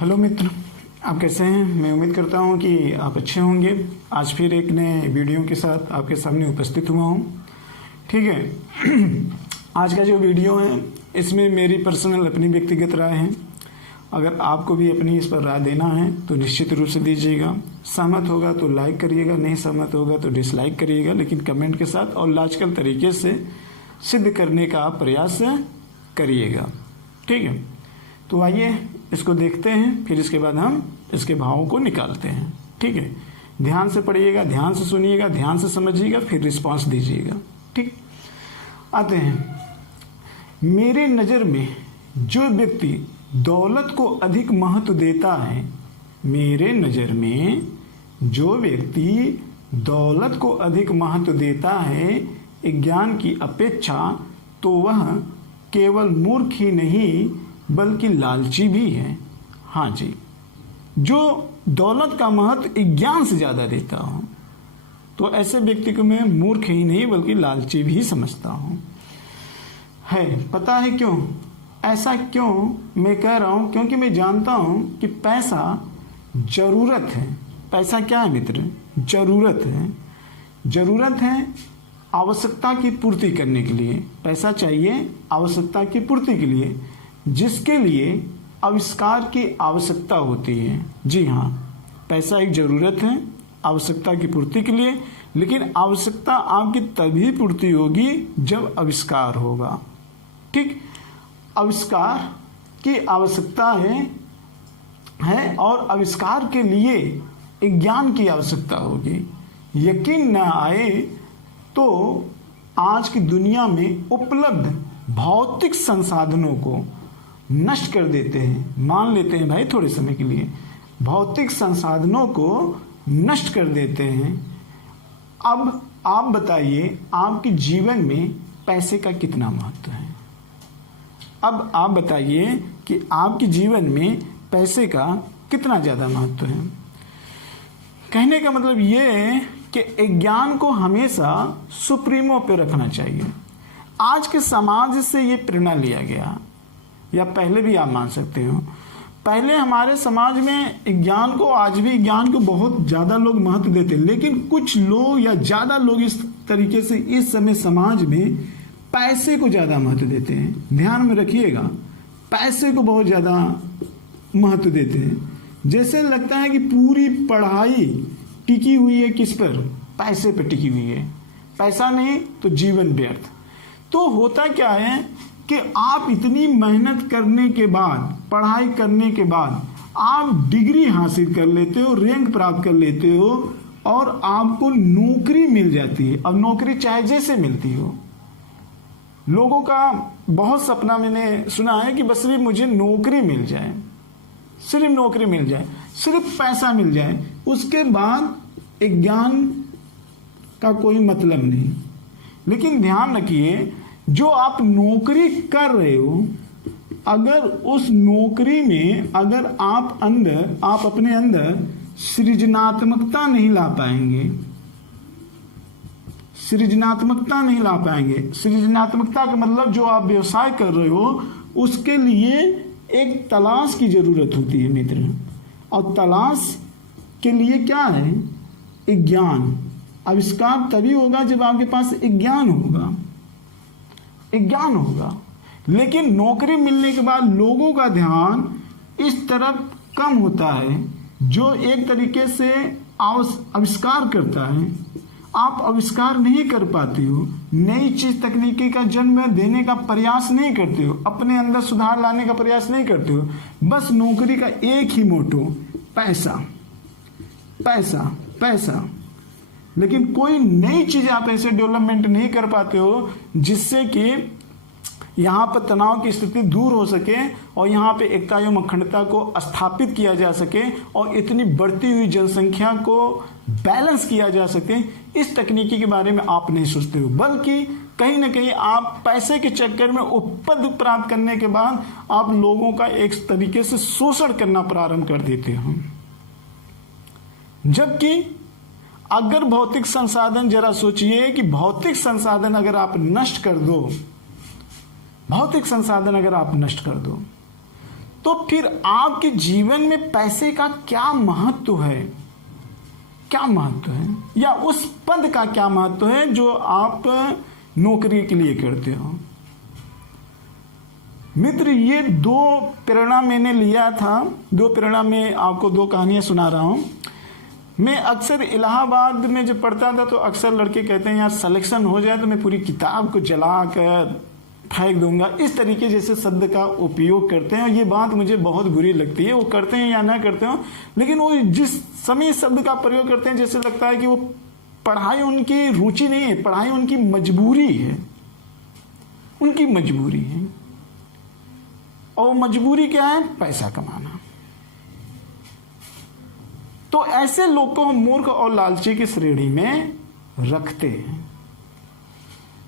Hello मित्र, आप कैसे हैं। मैं उम्मीद करता हूं कि आप अच्छे होंगे। आज फिर एक नए वीडियो के साथ आपके सामने उपस्थित हुआ हूं। ठीक है। आज का जो वीडियो है इसमें मेरी पर्सनल अपनी व्यक्तिगत राय है। अगर आपको भी अपनी इस पर राय देना है तो निश्चित रूप से दीजिएगा। सहमत होगा तो लाइक करिएगा, नहीं सहमत होगा तो डिसलाइक करिएगा, लेकिन कमेंट के साथ और लॉजिकल तरीके से सिद्ध करने का प्रयास करिएगा। ठीक है, तो आइए इसको देखते हैं, फिर इसके बाद हम इसके भावों को निकालते हैं। ठीक है, ध्यान से पढ़िएगा, ध्यान से सुनिएगा, ध्यान से समझिएगा, फिर रिस्पांस दीजिएगा। ठीक, आते हैं। मेरे नज़र में जो व्यक्ति दौलत को अधिक महत्व देता है, मेरे नज़र में जो व्यक्ति दौलत को अधिक महत्व देता है ज्ञान की अपेक्षा, तो वह केवल मूर्ख ही नहीं बल्कि लालची भी है। हाँ जी, जो दौलत का महत्व ज्ञान से ज़्यादा देता हूँ, तो ऐसे व्यक्ति को मैं मूर्ख ही नहीं बल्कि लालची भी समझता हूँ। है, पता है क्यों? ऐसा क्यों मैं कह रहा हूँ? क्योंकि मैं जानता हूँ कि पैसा जरूरत है। पैसा क्या है मित्र? जरूरत है। जरूरत है आवश्यकता की पूर्ति करने के लिए। पैसा चाहिए आवश्यकता की पूर्ति के लिए, जिसके लिए आविष्कार की आवश्यकता होती है। जी हाँ, पैसा एक जरूरत है आवश्यकता की पूर्ति के लिए, लेकिन आवश्यकता आपकी तभी पूर्ति होगी जब आविष्कार होगा। ठीक, आविष्कार की आवश्यकता है और आविष्कार के लिए ज्ञान की आवश्यकता होगी। यकीन न आए तो आज की दुनिया में उपलब्ध भौतिक संसाधनों को नष्ट कर देते हैं। मान लेते हैं भाई थोड़े समय के लिए, भौतिक संसाधनों को नष्ट कर देते हैं। अब आप बताइए, आपके जीवन में पैसे का कितना महत्व है? अब आप बताइए कि आपके जीवन में पैसे का कितना ज़्यादा महत्व है। कहने का मतलब ये है कि ज्ञान को हमेशा सुप्रीमो पे रखना चाहिए। आज के समाज से ये प्रेरणा लिया गया, या पहले भी आप मान सकते हो। पहले हमारे समाज में ज्ञान को, आज भी ज्ञान को बहुत ज़्यादा लोग महत्व देते हैं, लेकिन कुछ लोग या ज़्यादा लोग इस तरीके से इस समय समाज में पैसे को ज़्यादा महत्व देते हैं। ध्यान में रखिएगा, पैसे को बहुत ज़्यादा महत्व देते हैं। जैसे लगता है कि पूरी पढ़ाई टिकी हुई है किस पर? पैसे पर टिकी हुई है। पैसा नहीं तो जीवन व्यर्थ। तो होता क्या है कि आप इतनी मेहनत करने के बाद, पढ़ाई करने के बाद आप डिग्री हासिल कर लेते हो, रैंक प्राप्त कर लेते हो और आपको नौकरी मिल जाती है। अब नौकरी चाहे जैसे मिलती हो, लोगों का बहुत सपना मैंने सुना है कि बस सिर्फ मुझे नौकरी मिल जाए, सिर्फ नौकरी मिल जाए, सिर्फ पैसा मिल जाए, उसके बाद एक ज्ञान का कोई मतलब नहीं। लेकिन ध्यान रखिए, जो आप नौकरी कर रहे हो, अगर उस नौकरी में अगर आप अपने अंदर सृजनात्मकता नहीं ला पाएंगे, सृजनात्मकता नहीं ला पाएंगे। सृजनात्मकता का मतलब जो आप व्यवसाय कर रहे हो उसके लिए एक तलाश की जरूरत होती है मित्र। और तलाश के लिए क्या है? एक ज्ञान। आविष्कार तभी होगा जब आपके पास एक ज्ञान होगा, एक ज्ञान होगा। लेकिन नौकरी मिलने के बाद लोगों का ध्यान इस तरफ कम होता है, जो एक तरीके से आविष्कार करता है। आप आविष्कार नहीं कर पाते हो, नई चीज तकनीकी का जन्म देने का प्रयास नहीं करते हो, अपने अंदर सुधार लाने का प्रयास नहीं करते हो। बस नौकरी का एक ही मोटो, पैसा पैसा पैसा। लेकिन कोई नई चीज आप ऐसे डेवलपमेंट नहीं कर पाते हो जिससे कि यहाँ पर तनाव की स्थिति दूर हो सके और यहाँ पे एकता एवं अखंडता को स्थापित किया जा सके और इतनी बढ़ती हुई जनसंख्या को बैलेंस किया जा सके। इस तकनीकी के बारे में आप नहीं सोचते हो, बल्कि कहीं ना कहीं आप पैसे के चक्कर में उपद प्राप्त करने के बाद आप लोगों का एक तरीके से शोषण करना प्रारंभ कर देते हो। जबकि अगर भौतिक संसाधन, जरा सोचिए कि भौतिक संसाधन अगर आप नष्ट कर दो, भौतिक संसाधन अगर आप नष्ट कर दो तो फिर आपके जीवन में पैसे का क्या महत्व है, क्या महत्व है, या उस पद का क्या महत्व है जो आप नौकरी के लिए करते हो। मित्र, ये 2 प्रेरणा मैंने लिया था। 2 प्रेरणा में आपको 2 कहानियां सुना रहा हूं। मैं अक्सर इलाहाबाद में जब पढ़ता था तो अक्सर लड़के कहते हैं यार सिलेक्शन हो जाए तो मैं पूरी किताब को जला कर फेंक दूंगा, इस तरीके जैसे शब्द का उपयोग करते हैं। और ये बात मुझे बहुत बुरी लगती है। वो करते हैं या ना करते हो, लेकिन वो जिस समय शब्द का प्रयोग करते हैं जैसे लगता है कि वो पढ़ाई उनकी रुचि नहीं है, पढ़ाई उनकी मजबूरी है, उनकी मजबूरी है। और मजबूरी क्या है? पैसा कमाना। तो ऐसे लोग को हम मूर्ख और लालची की श्रेणी में रखते हैं।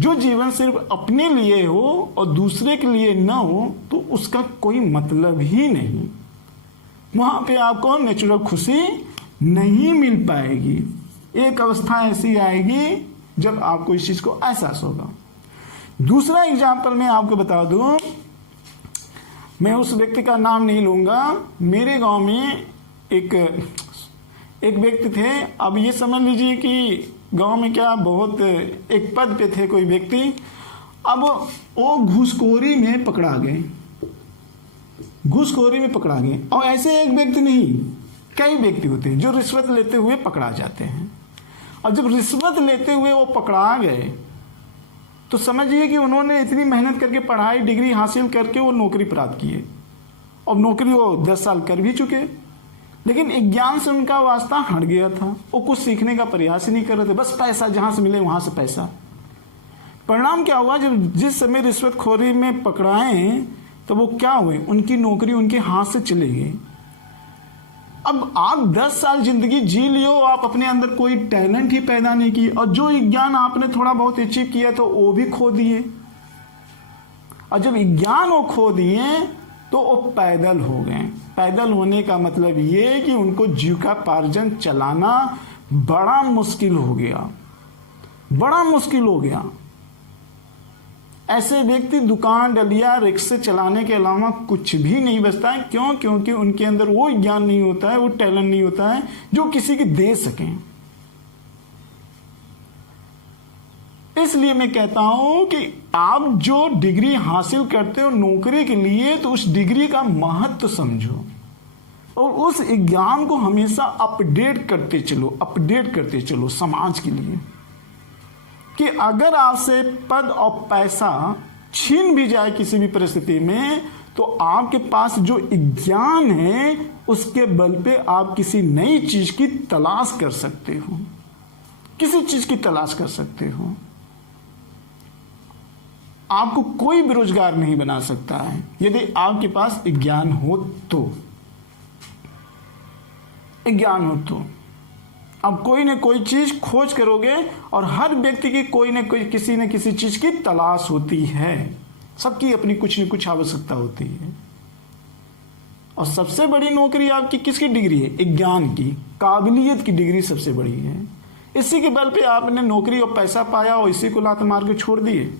जो जीवन सिर्फ अपने लिए हो और दूसरे के लिए न हो तो उसका कोई मतलब ही नहीं। वहां पे आपको नेचुरल खुशी नहीं मिल पाएगी। एक अवस्था ऐसी आएगी जब आपको इस चीज को एहसास होगा। दूसरा एग्जाम्पल मैं आपको बता दूं, मैं उस व्यक्ति का नाम नहीं लूंगा। मेरे गांव में एक व्यक्ति थे। अब ये समझ लीजिए कि गांव में क्या बहुत एक पद पे थे कोई व्यक्ति। अब वो घूसखोरी में पकड़ा गए, घूसखोरी में पकड़ा गए। और ऐसे एक व्यक्ति नहीं, कई व्यक्ति होते हैं जो रिश्वत लेते हुए पकड़ा जाते हैं। और जब रिश्वत लेते हुए वो पकड़ा गए तो समझिए कि उन्होंने इतनी मेहनत करके पढ़ाई डिग्री हासिल करके वो नौकरी प्राप्त किए। और नौकरी वो 10 साल कर भी चुके, लेकिन ज्ञान से उनका वास्ता हट गया था। वो कुछ सीखने का प्रयास ही नहीं कर रहे थे, बस पैसा जहां से मिले वहां से पैसा। परिणाम क्या हुआ? जब जिस समय रिश्वतखोरी में पकड़ाए तो वो क्या हुए, उनकी नौकरी उनके हाथ से चली गई। अब आप 10 साल जिंदगी जी लियो, आप अपने अंदर कोई टैलेंट ही पैदा नहीं की, और जो ज्ञान आपने थोड़ा बहुत अचीव किया तो वो भी खो दिए। और जब ज्ञान वो खो दिए तो वो पैदल हो गए। पैदल होने का मतलब ये कि उनको जीविकोपार्जन चलाना बड़ा मुश्किल हो गया, बड़ा मुश्किल हो गया। ऐसे व्यक्ति दुकान डलिया रिक्शे चलाने के अलावा कुछ भी नहीं बचता है। क्यों? क्योंकि उनके अंदर वो ज्ञान नहीं होता है, वो टैलेंट नहीं होता है जो किसी के दे सकें। इसलिए मैं कहता हूं कि आप जो डिग्री हासिल करते हो नौकरी के लिए, तो उस डिग्री का महत्व समझो और उस ज्ञान को हमेशा अपडेट करते चलो, अपडेट करते चलो समाज के लिए। कि अगर आपसे पद और पैसा छीन भी जाए किसी भी परिस्थिति में, तो आपके पास जो ज्ञान है उसके बल पे आप किसी नई चीज की तलाश कर सकते हो, किसी चीज की तलाश कर सकते हो। आपको कोई बेरोजगार नहीं बना सकता है यदि आपके पास ज्ञान हो तो, ज्ञान हो तो। अब कोई न कोई चीज खोज करोगे और हर व्यक्ति की कोई न कोई किसी न किसी चीज की तलाश होती है। सबकी अपनी कुछ न कुछ आवश्यकता होती है। और सबसे बड़ी नौकरी आपकी किसकी डिग्री है? ज्ञान की, काबिलियत की डिग्री सबसे बड़ी है। इसी के बल पे आपने नौकरी और पैसा पाया और इसी को लात मार के छोड़ दिए।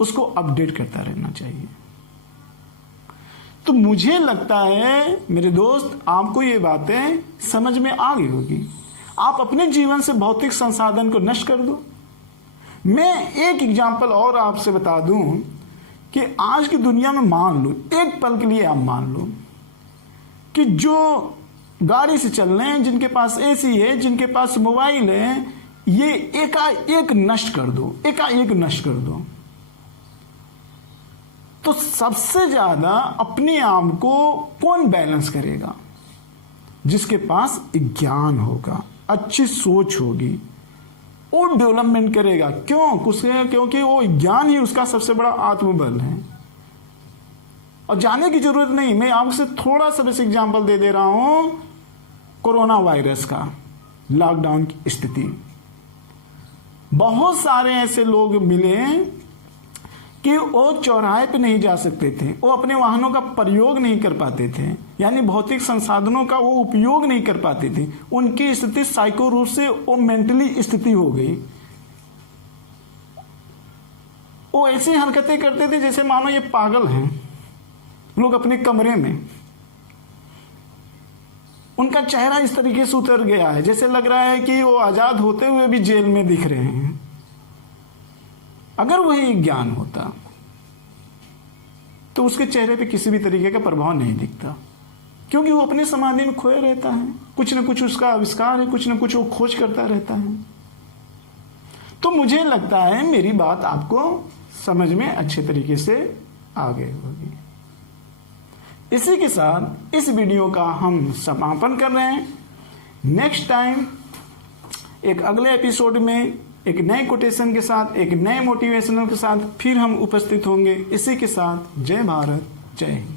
उसको अपडेट करता रहना चाहिए। तो मुझे लगता है मेरे दोस्त, आपको ये बातें समझ में आ गई होगी। आप अपने जीवन से भौतिक संसाधन को नष्ट कर दो। मैं एक एग्जाम्पल और आपसे बता दूं कि आज की दुनिया में मान लो, एक पल के लिए आप मान लो कि जो गाड़ी से चल रहे हैं, जिनके पास एसी है, जिनके पास मोबाइल है, ये एकाएक नष्ट कर दो, एकाएक नष्ट कर दो, तो सबसे ज्यादा अपने आप को कौन बैलेंस करेगा? जिसके पास ज्ञान होगा, अच्छी सोच होगी, वो डेवलपमेंट करेगा। क्यों? क्योंकि वो ज्ञान ही उसका सबसे बड़ा आत्मबल है। और जाने की जरूरत नहीं, मैं आपसे थोड़ा सा बस एग्जाम्पल दे रहा हूं। कोरोना वायरस का लॉकडाउन की स्थिति, बहुत सारे ऐसे लोग मिले कि वो चौराहे पे नहीं जा सकते थे, वो अपने वाहनों का प्रयोग नहीं कर पाते थे, यानी भौतिक संसाधनों का वो उपयोग नहीं कर पाते थे। उनकी स्थिति साइको रूप से वो मेंटली स्थिति हो गई। वो ऐसी हरकतें करते थे जैसे मानो ये पागल हैं, लोग अपने कमरे में, उनका चेहरा इस तरीके से उतर गया है जैसे लग रहा है कि वो आजाद होते हुए भी जेल में दिख रहे हैं। अगर वही ज्ञान होता तो उसके चेहरे पे किसी भी तरीके का प्रभाव नहीं दिखता, क्योंकि वो अपने समाधि में खोया रहता है। कुछ न कुछ उसका आविष्कार है, कुछ न कुछ वो खोज करता रहता है। तो मुझे लगता है मेरी बात आपको समझ में अच्छे तरीके से आ गई होगी। इसी के साथ इस वीडियो का हम समापन कर रहे हैं। नेक्स्ट टाइम एक अगले एपिसोड में एक नए कोटेशन के साथ, एक नए मोटिवेशनल के साथ फिर हम उपस्थित होंगे। इसी के साथ जय भारत, जय हिंद।